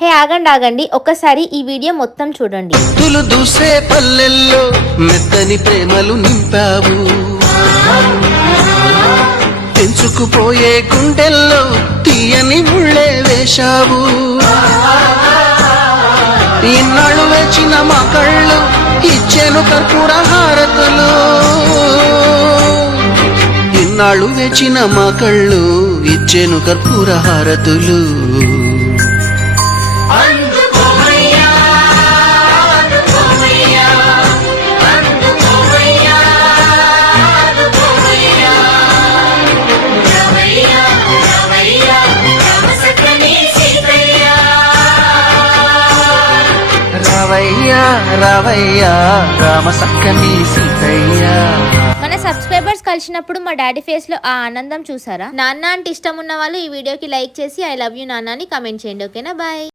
హే ఆగండి ఆగండి, ఒక్కసారి ఈ వీడియో మొత్తం చూడండి. దూసే పల్లెల్లో మెత్తని ప్రేమలు నింపావు, తెంచుకుపోయే గుండెల్లో తీయని ముళ్ళే వేశావు. ఇన్నాళ్ళు వేచిన మా కళ్ళు ఇచ్చేను కర్పూర హారతులు, ఇన్నాళ్ళు వేచిన మా కళ్ళు ఇచ్చేను కర్పూర హారతులు. రావయ్యా రావయ్యా రామ సక్కని సీతయ్యా. మన సబ్స్క్రైబర్స్ కలిసినప్పుడు మా డాడీ ఫేస్ లో ఆ ఆనందం చూసారా? నాన్న అంటే ఇష్టం ఉన్న వాళ్ళు ఈ వీడియోకి లైక్ చేసి ఐ లవ్ యూ నాన్న అని కామెంట్ చేయండి. ఓకేనా, బాయ్.